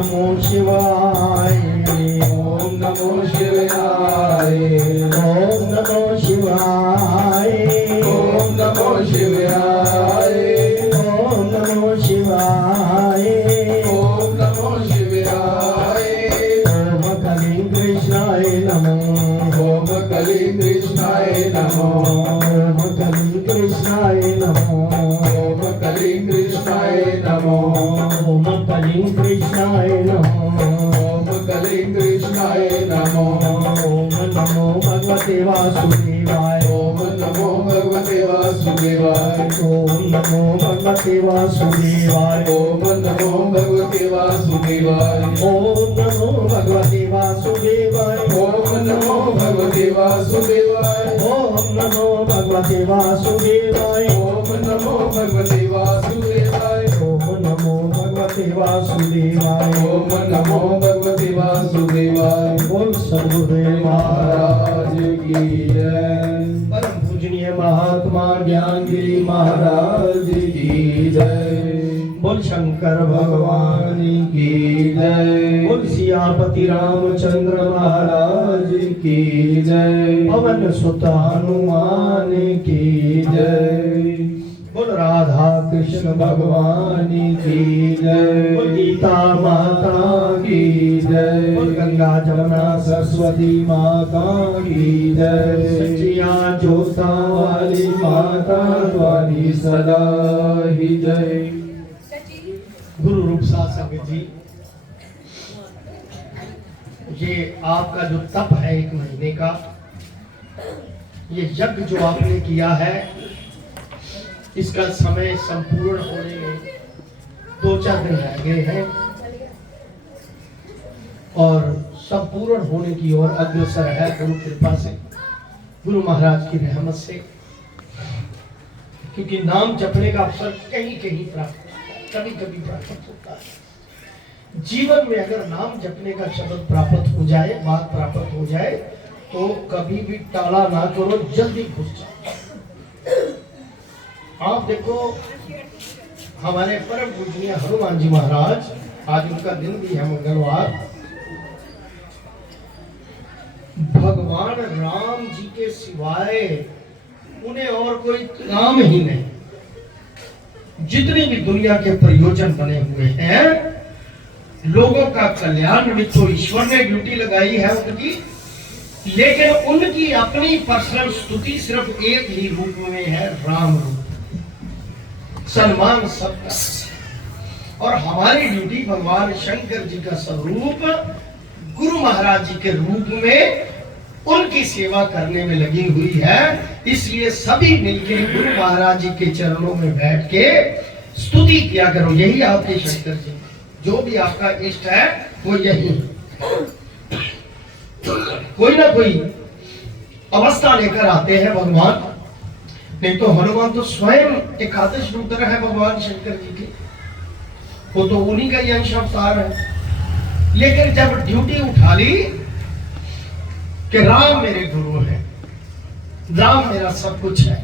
नमो शिवाय, ओम नमो शिवाय, ओम नमो शिवाय, ओम नमो शिवाय, ओम नमो शिवाय, ओम नमो शिवाय। ओम कलिं कृष्णाय नमो, ओम कलिं कृष्णाय नमो, ओम कलिं कृष्णाय नमो, ओम कलिं कृष्णाय नमो, ओम कलिं कृष्णाय नमो, ओम कलिं कृष्णाय नमो, ओम नमो भगवते वासुदेवाय, ओम नमो भगवते वासुदेवाय, ओम नमो भगवते वासुदेवाय, ओम नमो भगवते वासुदेवाय, ओम नमो भगवते वासुदेवाय, ओम नमो भगवते वासुदेवाय, ओम नमो भगवते वासुदेवाय, ओम नमो भगवते वासुदेवाय, ओम नमो भगवते वासुदेवाय, ओम नमो भगवते वासुदेवाय। बोल सद्गुरुदेव महाराज की जय। परम पूजनीय महात्मा ज्ञानगिरी महाराज की जय। बोल शंकर भगवान की जय। बोल सियापति रामचंद्र महाराज की जय। पवन सुत हनुमान की जय। बोल राधा कृष्ण भगवान की जय। बोल गीता माता की जय। बोल गंगा जमुना सरस्वती माता की जय। सच्चिया जोता वाली माता द्वारी सदा ही जय। गुरु रूप साध संगत जी, ये आपका जो तप है 1 महीने का, ये यज्ञ जो आपने किया है, इसका समय संपूर्ण होने में 2-4 दिन रह गए हैं और संपूर्ण होने की ओर अग्रसर है गुरु कृपा से, गुरु महाराज की रहमत से। क्योंकि नाम जपने का अवसर कहीं कहीं प्राप्त होता है, कभी कभी प्राप्त होता है। जीवन में अगर नाम जपने का शब्द प्राप्त हो जाए, बात प्राप्त हो जाए, तो कभी भी टाला ना करो, जल्दी घुस जाओ। आप देखो, हमारे परम पूजनीय हनुमान जी महाराज, आज उनका दिन भी है मंगलवार। भगवान राम जी के सिवाय उन्हें और कोई काम ही नहीं। जितनी भी दुनिया के प्रयोजन बने हुए हैं, लोगों का कल्याण में तो ईश्वर ने ड्यूटी लगाई है उनकी, लेकिन उनकी अपनी पर्सनल स्तुति सिर्फ एक ही रूप में है, राम रूप। सन्मान सबका। और हमारी ड्यूटी भगवान शंकर जी का स्वरूप गुरु महाराज जी के रूप में उनकी सेवा करने में लगी हुई है। इसलिए सभी मिलकर गुरु महाराज जी के चरणों में बैठ के स्तुति किया करो। यही आपके शंकर जी, जो भी आपका इष्ट है वो यही। कोई ना कोई अवस्था लेकर आते हैं भगवान, नहीं तो हनुमान तो स्वयं एकादश रुद्र है भगवान शंकर जी के, वो तो उन्हीं का ही अंश अवतार है। लेकिन जब ड्यूटी उठा ली कि राम मेरे गुरु है, राम मेरा सब कुछ है,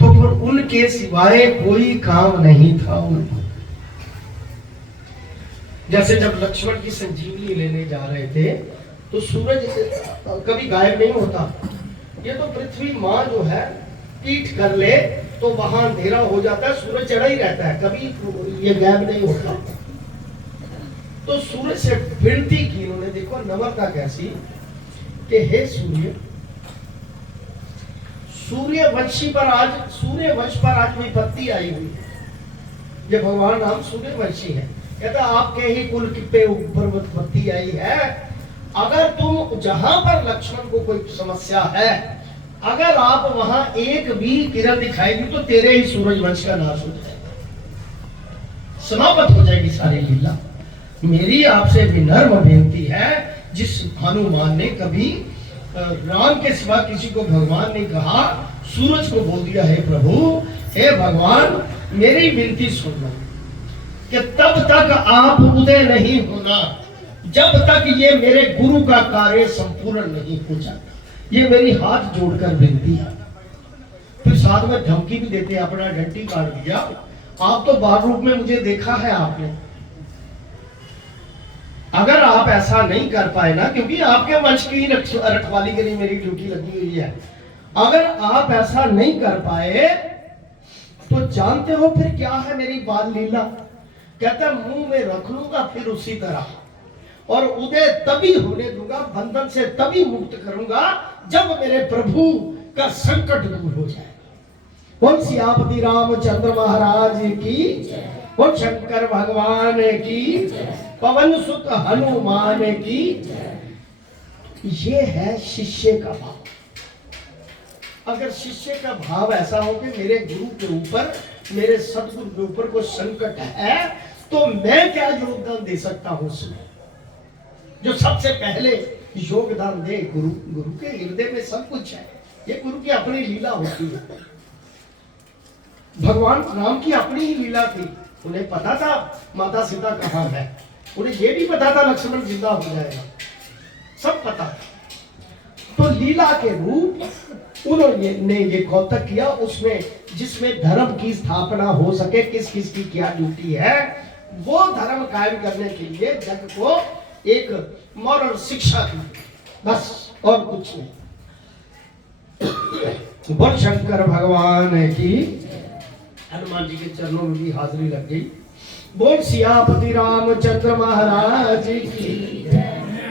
तो फिर उनके सिवाय कोई काम नहीं था उनको। जैसे जब लक्ष्मण की संजीवनी लेने जा रहे थे, तो सूरज कभी गायब नहीं होता। ये तो पृथ्वी माँ जो है पीठ कर ले तो वहां अंधेरा हो जाता है, सूरज चढ़ा ही रहता है, कभी ये गायब नहीं होता। तो सूरज से विनती की उन्होंने, देखो नम्रता कैसी कि हे सूर्य, सूर्यवंशी पर आज, सूर्यवंश पर आज विपत्ति आई हुई है। ये भगवान राम सूर्यवंशी है, कहता आपके ही कुल पे ऊपर विपत्ति आई है। अगर तुम जहां पर लक्ष्मण को कोई समस्या है, अगर आप वहां एक भी किरण दिखाएगी तो तेरे ही सूरजवंश का नाश हो जाएगा, समाप्त हो जाएगी सारी लीला। मेरी आपसे विनम्र बेनती है, जिस हनुमान ने कभी राम के सिवा किसी को भगवान ने कहा, सूरज को बोल दिया, हे प्रभु, हे भगवान, मेरी विनती सुन लो कि तब तक आप उदय नहीं होना जब तक ये मेरे गुरु का कार्य संपूर्ण नहीं हो जाता। ये मेरी हाथ जोड़कर विनती है। फिर साथ में धमकी भी देते, अपना घंटी काट दिया, आप तो बार रूप में मुझे देखा है आपने, अगर आप ऐसा नहीं कर पाए ना, क्योंकि आपके वंश की रखवाली के लिए मेरी ड्यूटी लगी हुई है, अगर आप ऐसा नहीं कर पाए तो जानते हो फिर क्या है मेरी बाल लीला। कहता मुंह में रख लूंगा फिर उसी तरह, और उदय तभी होने दूंगा, बंधन से तभी मुक्त करूंगा जब मेरे प्रभु का संकट दूर हो जाए। बोल सियापति रामचंद्र महाराज की, बोल शंकर भगवान की, पवन सुत हनुमान की। ये है शिष्य का भाव। अगर शिष्य का भाव ऐसा हो कि मेरे गुरु के ऊपर, मेरे सदगुरु के ऊपर कोई संकट है, तो मैं क्या योगदान दे सकता हूं उसमें। जो सबसे पहले योगदान दे गुरु। गुरु के हृदय में सब कुछ है। ये गुरु की अपनी लीला होती है। भगवान राम की अपनी ही लीला थी। उन्हें पता था माता सीता कहाँ है, उन्हें ये भी पता था लक्ष्मण जिंदा हो जाएगा, सब पता। तो लीला के रूप उन्होंने ये कौतक किया, उसमें जिसमें धर्म की स्थापना हो सके, किस किस की क्या ड्यूटी है, वो धर्म कायम करने के लिए जग को एक मॉरल शिक्षा दी, बस और कुछ नहीं। बोल शंकर भगवान की। हनुमान जी के चरणों में भी हाजिरी लग गई। बोल सियापति रामचंद्र महाराज की,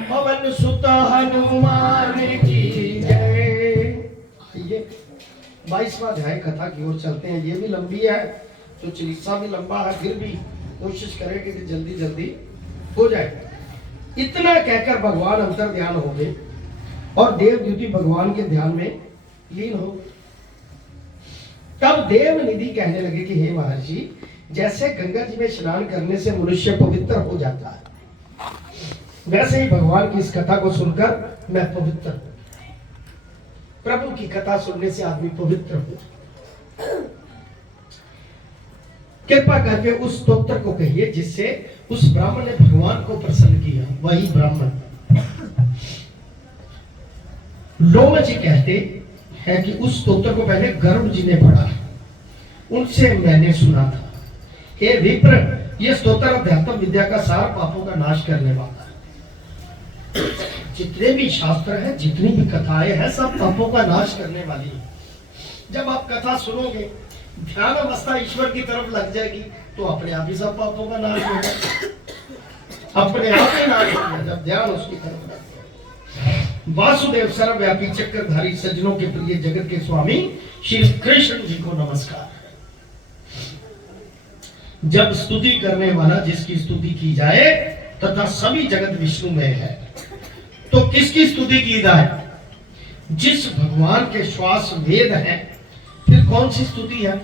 पवन सुत हनुमान की जय। ये 22वां अध्याय कथा की ओर चलते हैं। ये भी लंबी है, तो चिकित्सा भी लंबा है, फिर भी कोशिश करेंगे कि जल्दी जल्दी हो जाए। इतना कहकर भगवान अंतर ध्यान हो गए और देव द्युति भगवान के ध्यान में लीन हो गए। तब देव निधि कहने लगे कि हे महर्षि, जैसे गंगा जी में स्नान करने से मनुष्य पवित्र हो जाता है, वैसे ही भगवान की इस कथा को सुनकर मैं पवित्र हूं। प्रभु की कथा सुनने से आदमी पवित्र हो। कृपा करके उस स्तोत्र को कहिए जिससे उस ब्राह्मण ने भगवान को प्रसन्न किया। वही ब्राह्मण लोम जी कहते हैं कि उस स्तोत्र को पहले गर्भ जी ने पढ़ा, उनसे मैंने सुना था। हे विप्र, यह स्तोत्र अध्यात्म विद्या का सार, पापों का नाश करने वाला है। जितने भी शास्त्र हैं, जितनी भी कथाएं हैं, सब पापों का नाश करने वाली है। जब आप कथा सुनोगे, ध्यान अवस्था ईश्वर की तरफ लग जाएगी, तो अपने आप ही सब पापों का नाश होगा, अपने आप ही नाश होगा जब ध्यान उसकी तरफ लग जाए। वासुदेव सर्वव्यापी चक्रधारी सज्जनों के प्रिय जगत के स्वामी श्री कृष्ण जी को नमस्कार। जब स्तुति करने वाला जिसकी स्तुति की जाए तथा सभी जगत विष्णु में है, तो किसकी स्तुति की जाए? जिस भगवान के श्वास वेद है, फिर कौन सी स्तुति है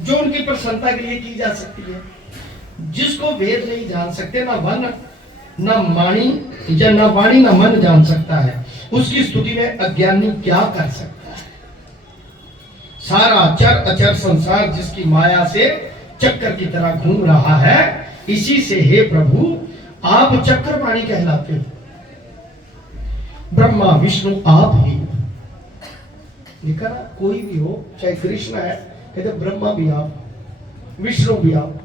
जो उनकी प्रसन्नता के लिए की जा सकती है? जिसको वेद नहीं जान सकते, ना वन न वाणी या न वाणी न मन जान सकता है, उसकी स्तुति में अज्ञानी क्या कर सकता है? सारा चर अचर संसार जिसकी माया से चक्कर की तरह घूम रहा है, इसी से हे प्रभु आप चक्रपाणी कहलाते हो। ब्रह्मा विष्णु आप ही। लिखा ना, कोई भी हो, चाहे कृष्ण है, कहते ब्रह्मा भी आप, विष्णु भी आप,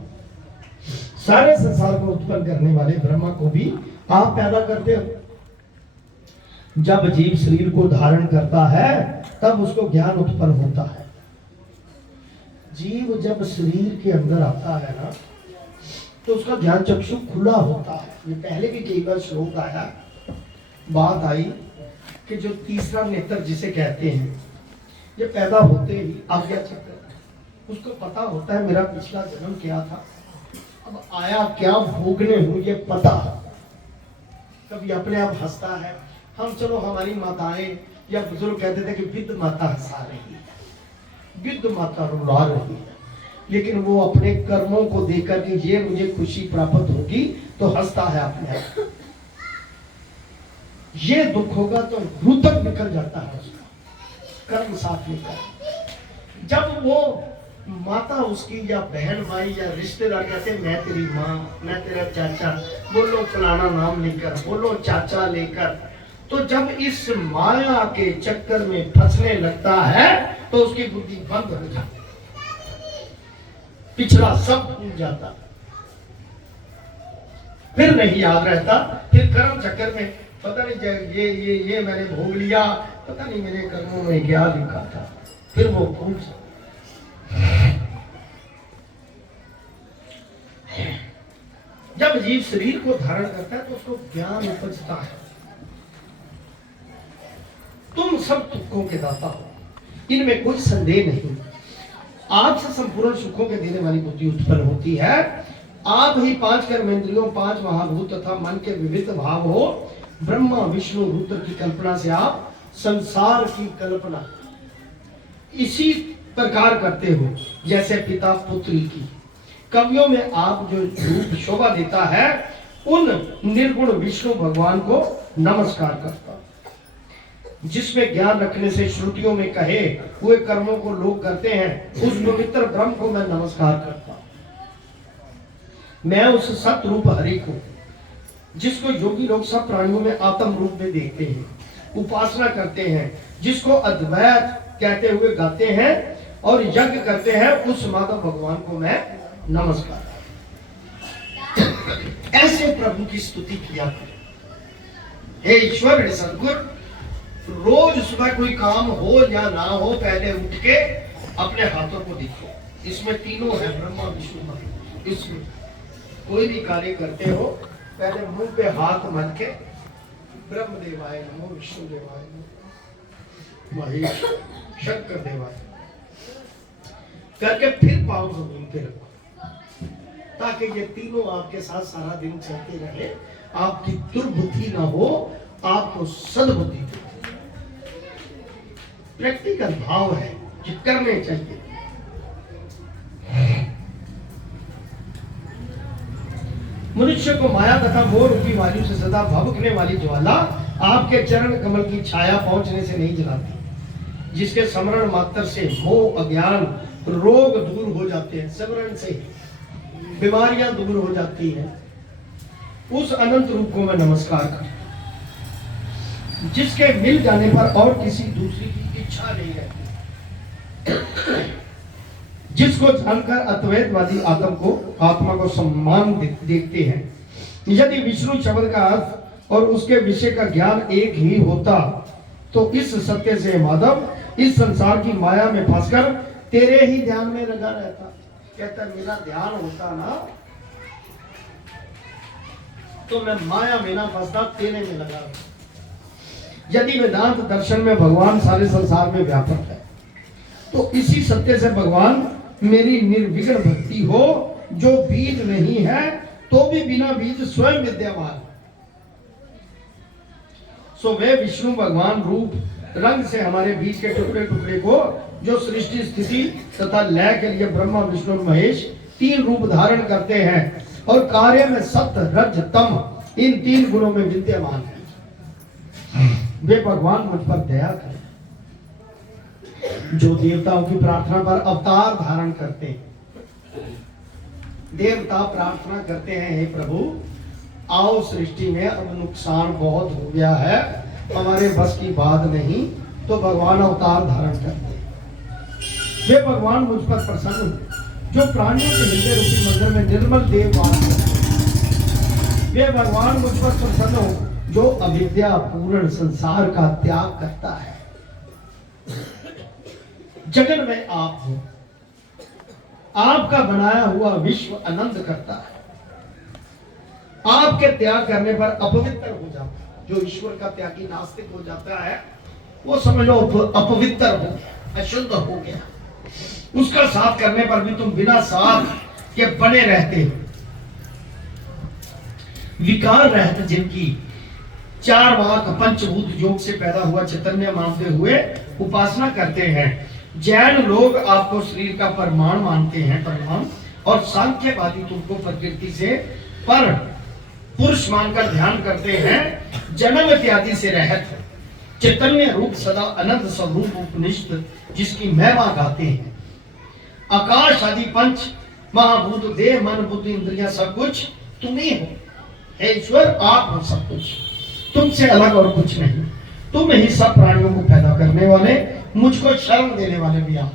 सारे संसार को उत्पन्न करने वाले ब्रह्मा को भी आप पैदा करते हो। जब जीव शरीर को धारण करता है, तब उसको ज्ञान उत्पन्न होता है। जीव जब शरीर के अंदर आता है ना, तो उसका ज्ञान चक्षु खुला होता है। ये पहले भी कई बार श्लोक आया, बात आई कि जो तीसरा नेत्र जिसे कहते हैं, ये पैदा होते ही आज्ञा चक्र, उसको पता होता है मेरा पिछला जन्म क्या था, अब आया क्या भोगने हूं ये पता। कभी अपने आप हंसता है। हम चलो हमारी माताएं या बुजुर्ग कहते थे कि विद्ध माता हंसा रही है, विद्ध माता रुला रही है, लेकिन वो अपने कर्मों को देखकर कि ये मुझे खुशी प्राप्त होगी तो हंसता है अपने आप। ये दुख होगा तो रुदक निकल जाता है उसका, कर्म साथ निकल। जब वो माता उसकी या बहन भाई या रिश्तेदार कहते मैं तेरी माँ, मैं तेरा चाचा, बोलो फलाना नाम लेकर, बोलो चाचा लेकर, तो जब इस माया के चक्कर में फंसने लगता है तो उसकी बुद्धि बंद हो जाती, पिछला सब भूल जाता। फिर नहीं याद रहता, फिर कर्म चक्कर में पता नहीं ये मैंने भोग लिया, पता नहीं मेरे कर्मों में क्या लिखा था, फिर वो भूल जाता। जब जीव शरीर को धारण करता है तो उसको ज्ञान उपजता है। तुम सब दुखों के दाता हो, इनमें कोई संदेह नहीं। आपसे संपूर्ण सुखों के देने वाली बुद्धि उत्पन्न होती है। आप ही 5 कर्मेंद्रियों, 5 महाभूत तथा मन के विविध भाव हो। ब्रह्मा विष्णु रुद्र की कल्पना से आप संसार की कल्पना इसी प्रकार करते हो जैसे पिता पुत्री की। कवियों में आप जो रूप शोभा देता है, उन निर्गुण विष्णु भगवान को नमस्कार करता, जिसमें ज्ञान रखने से श्रुतियों में कहे हुए कर्मों को लोग करते हैं, उस पवित्र ब्रह्म को मैं नमस्कार करता। मैं उस सत्य रूप हरि को, जिसको योगी लोग सब प्राणियों में आत्म रूप में देखते हैं, उपासना करते हैं, जिसको अद्वैत कहते हुए गाते हैं और यज्ञ करते हैं, उस माधव भगवान को मैं नमस्कार। ऐसे प्रभु की स्तुति किया करें। हे ईश्वर, हे सद्गुरु, रोज सुबह कोई काम हो या ना हो, पहले उठ के अपने हाथों को देखो। इसमें तीनों है, ब्रह्मा विष्णु महेश। इसमें कोई भी कार्य करते हो, पहले मुंह पे हाथ मल के ब्रह्म देवाय नमो, विष्णु देवाय नमो, महेश शंकर देवाय करके फिर पांव जमीन पे रखो, ताकि ये तीनों आपके साथ सारा दिन चलते रहे। आपकी दुर्बुद्धि ना हो, आपको सद्बुद्धि दे। प्रैक्टिकल भाव है जो करने चाहिए। मनुष्य को माया तथा मोह रूपी वायु से सदा भभकने वाली ज्वाला आपके चरण कमल की छाया पहुंचने से नहीं जलाती, जिसके स्मरण मात्र से मोह अज्ञान रोग दूर हो जाते हैं। स्मरण से बीमारियां दूर हो जाती हैं। उस अनंत रूप को मैं नमस्कार करता, जिसके मिल जाने पर और किसी दूसरी की इच्छा नहीं रहती, जिसको जानकर अद्वैतवादी आत्मा को सम्मान देखते हैं। यदि विष्णु शब्द का अर्थ और उसके विषय का ज्ञान एक ही होता, तो इस सत्य से माधव इस संसार की माया में फंसकर तेरे ही ध्यान में लगा रहता। कहता मेरा ध्यान होता ना, तो मैं माया में ना फंसता, तेरे में लगा रहता। यदि वेदांत दर्शन में भगवान सारे संसार में व्यापक है, तो इसी सत्य से भगवान मेरी निर्विघ्न भक्ति हो, जो बीज नहीं है तो भी बिना बीज स्वयं विद्यमान। सो वे विष्णु भगवान रूप रंग से हमारे बीच के टुकड़े टुकड़े को, जो सृष्टि स्थिति तथा लय के लिए ब्रह्मा विष्णु महेश 3 रूप धारण करते हैं और कार्य में सत्य रज तम इन 3 गुणों में विद्यमान है, वे भगवान मुझ पर दया करें। जो देवताओं की प्रार्थना पर अवतार धारण करते हैं, देवता प्रार्थना करते हैं, हे प्रभु आओ सृष्टि में अब नुकसान बहुत हो गया है, हमारे बस की बात नहीं, तो भगवान अवतार धारण करते हैं। वे भगवान मुझ पर प्रसन्न हो, जो प्राणियों के हृदय रूपी मंदिर में निर्मल देव वास करते हैं। वे भगवान मुझ पर प्रसन्न हो, जो अविद्या पूर्ण संसार का त्याग करता है। जगन में आप हो, आपका बनाया हुआ विश्व आनंद करता है। आपके त्याग करने पर अपवित्र हो जाता है। जो ईश्वर का त्यागी नास्तिक हो जाता है, वो समझ लो अपवित्र हो गया, अशुद्ध हो गया। उसका साथ करने पर भी तुम बिना साथ के बने रहते हो। विकार रहते जिनकी 4 वाक पंचभूत योग से पैदा हुआ चैतन्य मानते हुए उपासना करते हैं। जैन लोग आपको शरीर का परमाणु मानते हैं, परमाणु, और सांख्यवादी तुमको प्रकृति से पर पुरुष मानकर ध्यान करते हैं। जन्म इत्यादि से रहत चैतन्य रूप सदा अनंत स्वरूप उपनिषद जिसकी महिमा गाते हैं। आकाश आदि पंच महाभूत देह मन बुद्धि इंद्रियां सब कुछ तुम ही हो। हे ईश्वर आप हो सब कुछ, तुमसे अलग और कुछ नहीं। तुम ही सब प्राणियों को पैदा करने वाले, मुझको शर्म देने वाले भी आप।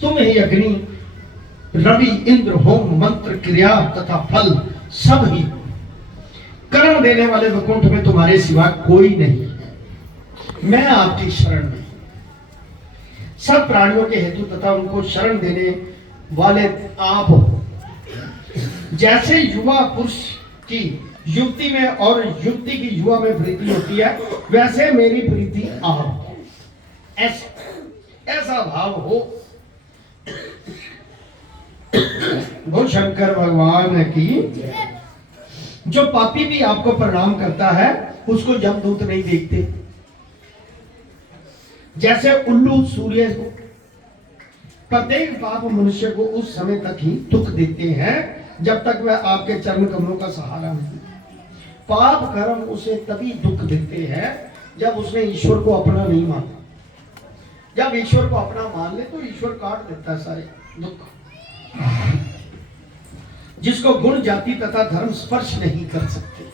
तुम ही अग्नि रवि इंद्र होम मंत्र क्रिया तथा फल सब ही करण देने वाले वैकुंठ में तुम्हारे सिवा कोई नहीं। मैं आपकी शरण में सब प्राणियों के हेतु तथा उनको शरण देने वाले आप हो। जैसे युवा पुरुष की युक्ति में और युक्ति की युवा में प्रीति होती है, वैसे मेरी प्रीति आप ऐसा भाव हो। वो शंकर भगवान की जो पापी भी आपको प्रणाम करता है उसको यमदूत नहीं देखते। जैसे उल्लू सूर्य को प्रत्येक पाप मनुष्य को उस समय तक ही दुख देते हैं जब तक वह आपके चरण कमलों का सहारा नहीं। पाप कर्म उसे तभी दुख देते हैं जब उसने ईश्वर को अपना नहीं माना। जब ईश्वर को अपना मान ले तो ईश्वर काट देता है सारे दुख। जिसको गुण जाति तथा धर्म स्पर्श नहीं कर सकते,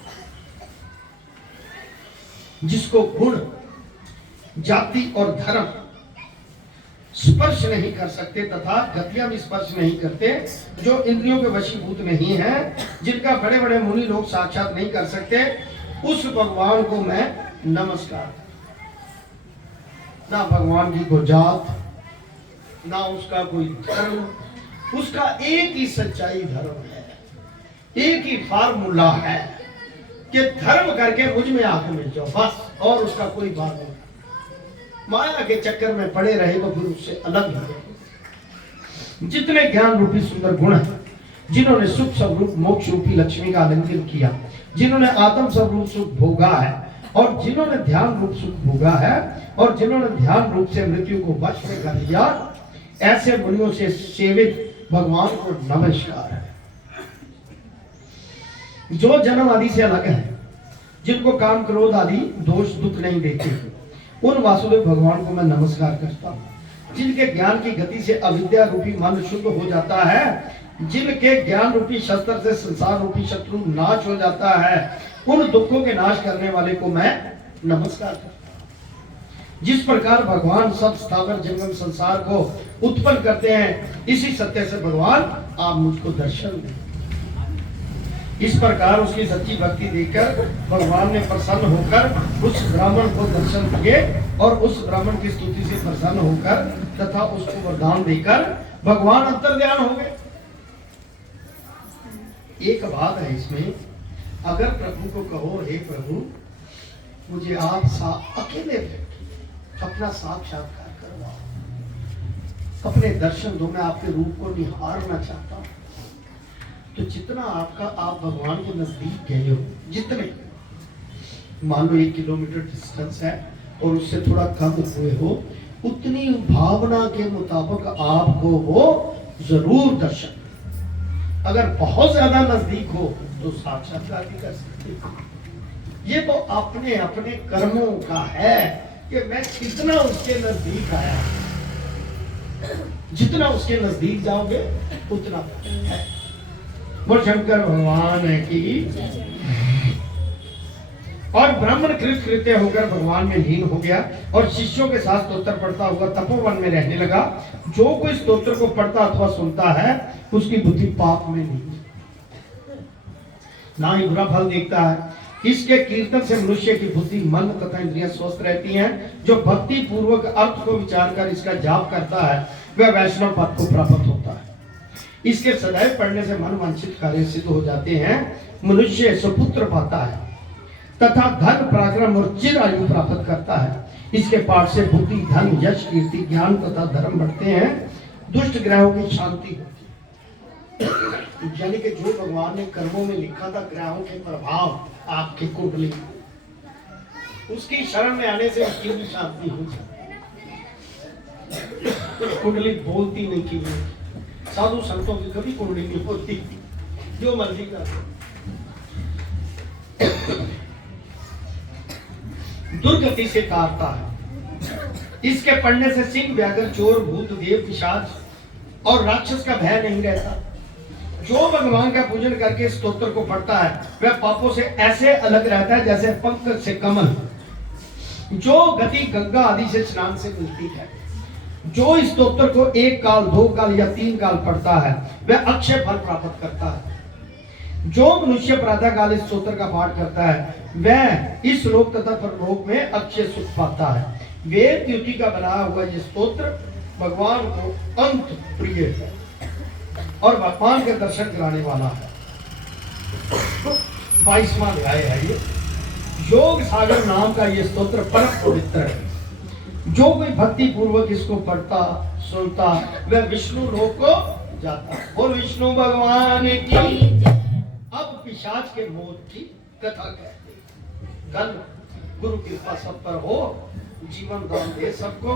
जिसको गुण जाति और धर्म स्पर्श नहीं कर सकते तथा गतियां भी स्पर्श नहीं करते, जो इंद्रियों के वशीभूत नहीं है, जिनका बड़े बड़े मुनि लोग साक्षात नहीं कर सकते, उस भगवान को मैं नमस्कार। ना भगवान की कोई जात, ना उसका कोई धर्म, उसका एक ही सच्चाई धर्म है, एक ही फार्मूला है कि धर्म करके मुझ में आके मिल जाओ बस, और उसका कोई बात नहीं। माया के चक्कर में पड़े रहे तो फिर उससे अलग ही रहे। जितने ज्ञान रूपी सुंदर गुण है, जिन्होंने सुख स्वरूप मोक्ष रूपी लक्ष्मी का आलिंगन किया, जिन्होंने आत्म स्वरूप सुख भोगा है, और जिन्होंने ध्यान रूप सुख भोगा है, और जिन्होंने ध्यान रूप से मृत्यु को वश में कर लिया, ऐसे मुनियों से सेवित भगवान को नमस्कार है। जो जन्म आदि से अलग है, जिनको काम क्रोध आदि दोष दुख नहीं देते, उन वासुदेव भगवान को मैं नमस्कार करता हूँ। जिनके ज्ञान की गति से अविद्या रूपी मन शुद्ध हो जाता है, जिनके ज्ञान रूपी शस्त्र से संसार रूपी शत्रु नाश हो जाता है, उन दुखों के नाश करने वाले को मैं नमस्कार करता हूँ। जिस प्रकार भगवान सब स्थावर जंगम संसार को उत्पन्न करते हैं, इसी सत्य से भगवान आप मुझको दर्शन दें। इस प्रकार उसकी सच्ची भक्ति देकर भगवान ने प्रसन्न होकर उस ब्राह्मण को दर्शन दिए, और उस ब्राह्मण की स्तुति से प्रसन्न होकर तथा उसको वरदान देकर भगवान अंतर्ध्यान हो गए। एक बात है इसमें, अगर प्रभु को कहो हे प्रभु मुझे आप अकेले अपना साक्षात्कार करवाओ, अपने दर्शन दो, मैं आपके रूप को निहारना चाहता हूं, तो जितना आप भगवान के नजदीक गए हो, जितने मान लो 1 किलोमीटर डिस्टेंस है और उससे थोड़ा कम हुए हो, उतनी भावना के मुताबिक आपको वो जरूर दर्शन। अगर बहुत ज्यादा नजदीक हो तो साक्षात्कार भी कर सकते। ये तो अपने अपने कर्मों का है कि मैं कितना उसके नजदीक आया। जितना उसके नजदीक जाओगे उतना है। बोल शंकर भगवान है कि। और ब्राह्मण कृत्य होकर भगवान में लीन हो गया और शिष्यों के साथ स्तोत्र पढ़ता हुआ तपोवन में रहने लगा। जो कोई स्तोत्र को पढ़ता अथवा सुनता है उसकी बुद्धि पाप में नहीं, ना ही बुरा फल देखता है। इसके कीर्तन से मनुष्य की बुद्धि, मन तथा इंद्रियां स्वस्थ रहती हैं। जो भक्ति पूर्वक अर्थ को विचार कर इसका जाप करता है वह वैष्णव पद को प्राप्त होता है। इसके सदैव पढ़ने से मन वांछित कार्य सिद्ध हो जाते हैं। मनुष्य सुपुत्र पाता है तथा धन, पराक्रम और चिर आयु प्राप्त करता है। इसके पाठ से बुद्धि, धन, यश, कीर्ति, ज्ञान तथा धर्म बढ़ते हैं। दुष्ट ग्रहों की शांति होती है। यानी कि जो भगवान ने कर्मों में लिखा था, ग्रहों के प्रभाव आपके कुंडली, उसकी शरण में आने से उसकी भी शांति हो जाती है। कुंडली बोलती नहीं की, साधु संतों की कभी कुंडली नहीं होती, जो मर्जी कर। दुर्गति से तारता है। इसके पढ़ने से सिंह, व्याघ्र, चोर, भूत, देव, पिशाच और राक्षस का भय नहीं रहता। जो भगवान का पूजन करके स्तोत्र को पढ़ता है वह पापों से ऐसे अलग रहता है जैसे पंकज से कमल। जो गति गंगा आदि से स्नान से मिलती है। जो इस स्तोत्र को 1 काल, 2 काल या 3 काल पढ़ता है वह अक्षय फल प्राप्त करता है। जो मनुष्य प्रातः काल इस स्तोत्र का पाठ करता है वह इस लोक तथा परलोक में अक्षय सुख पाता है। वेद द्युति का बनाया हुआ ये स्तोत्र भगवान को अंत प्रिय है और भगवान के दर्शन कराने वाला है। 22वां अध्याय है ये। योग सागर नाम का ये स्तोत्र परम पवित्र है। जो कोई भक्ति पूर्वक इसको पढ़ता सुनता वह विष्णु लोक को जाता। बोल विष्णु भगवान की। अब पिशाच के मौत की कथा कहते हैं। कल गुरु कृपा सब पर हो, जीवन दान दे सबको।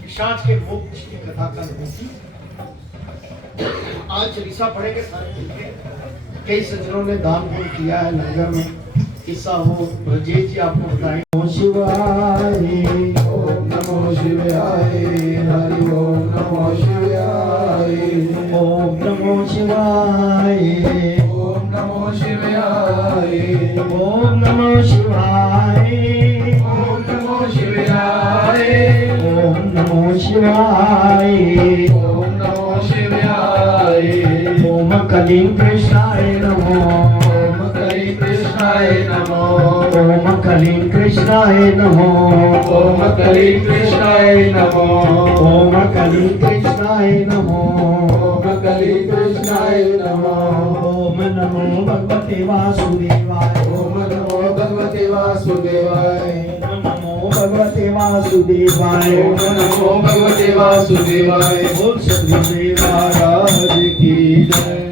पिशाच के मोक्ष की कथा कल होगी। आज चलीसा पढ़ेंगे सारे मिलकर। कई सज्जनों ने दान पुण्य किया है लंगर में, किस्सा हो ब्रजेश जी आपको बताएं। ओम शिवाय, ओम नमो शिवाय, हरि ओम नमो शिवाय, ओम नमो शिवाय, ओम नमो शिवाय, ओम नमो शिवाय, ओम नमो शिवाय, ओम नमो शिवाय, ओम नमो शिवाय, ओम कलीं कृष्णाय नमो, ओम कली कृष्णाय नमो, ओम कलीं कृष्णाय नमो, ओम कली कृष्णाय नमो, ओम कलीं कृष्णाय नमो, ओम कली कृष्णाय नमो, ओम नमो भगवते वासुदेवाय, ओम नमो भगवते वासुदेवाय, ओम नमो भगवते वासुदेवाय, ओम नमो भगवते वासुदेवाय। बोल सद्गुरुदेव महाराज की जय।